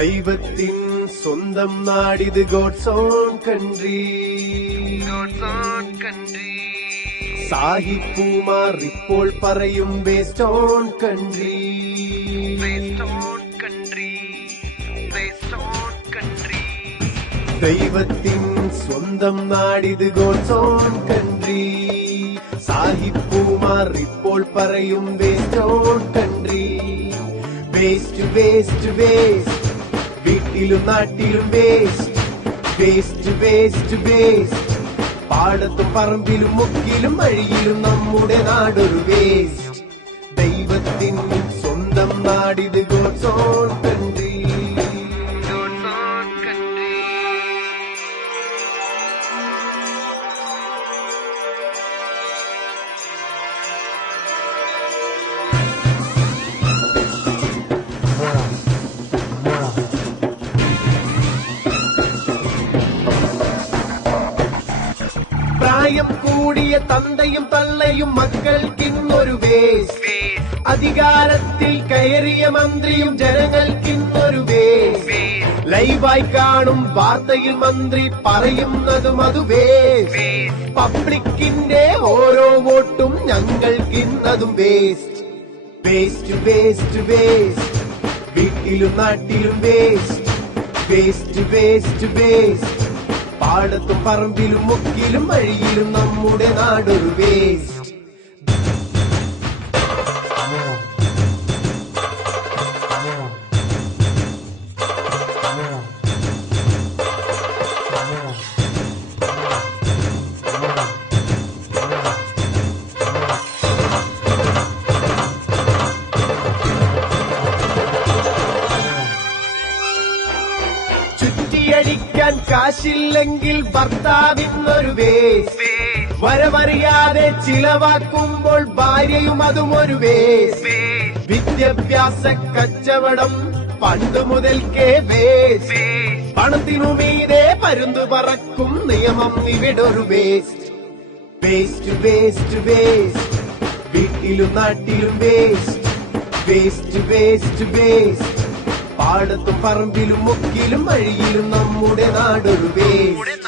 ദൈവത്തിൻ സ്വന്തം നാടിത് God's own country. സാഹിബുമാർ ഇപ്പോൾ പറയും വേസ്റ്റ് ഓൺ കൺട്രി. ദൈവത്തിൻ സ്വന്തം നാടിത് ഗോഡ്സ് ഓൺ കൺട്രി. സാഹിബുമാർ ഇപ്പോൾ പറയും waste own country. Waste waste waste, വീട്ടിലും നാട്ടിലും വേസ്റ്റ്. വേസ്റ്റ് വേസ്റ്റ് വേസ്റ്റ്, പാടത്തും പറമ്പിലും മുക്കിലും വഴിയിലും നമ്മുടെ നാടൊരു വേസ്റ്റ്. ദൈവത്തിൻ സ്വന്തം നാടിത് ഗോഡ്സ് ഓൺ കൺട്രി. പ്രായം കൂടിയ തന്തയും തള്ളയും മക്കൾക്കിന്നൊരു വേസ്റ്റ്. അധികാരത്തിൽ കയറിയ മന്ത്രിയും ജനങ്ങൾക്കിന്നൊരു വേസ്റ്റ്. ലൈവായി കാണും വാർത്തയിൽ മന്ത്രി പറയുന്നതും അത് വേസ്റ്റ്. പബ്ലിക്കിന്റെ ഓരോ വോട്ടും ഞങ്ങൾക്കിന്നതും വേസ്റ്റ്. വേസ്റ്റ് വേസ്റ്റ് വേസ്റ്റ്, വീട്ടിലും നാട്ടിലും വേസ്റ്റ്. വേസ്റ്റ് വേസ്റ്റ് വേസ്റ്റ്, പാടത്തും പറമ്പിലും മുക്കിലും വഴിയിലും നമ്മുടെ നാടൊരു വേസ്റ്റ്. ചുറ്റിയടിക്കാൻ കാശില്ലെങ്കിൽ ഭർത്താവിന്നൊരു വേസ്റ്റ്. വരവറിയാതെ ചിലവാക്കുമ്പോൾ ഭാര്യയും അതും ഒരു വേസ്റ്റ്. വിദ്യാഭ്യാസ കച്ചവടം പണ്ട് മുതൽക്കേ വേസ്റ്റ്. പണത്തിനുമീതെ പരുന്തു പറക്കും നിയമം ഇവിടൊരു വേസ്റ്റ്. വേസ്റ്റ് വേസ്റ്റ് വേസ്റ്റ്, വീട്ടിലും നാട്ടിലും വേസ്റ്റ്. വേസ്റ്റ് വേസ്റ്റ് വേസ്റ്റ്, പാടത്തും പറമ്പിലും മുക്കിലും വഴിയിലും നമ്മുടെ നാടൊരു വേസ്റ്റ്.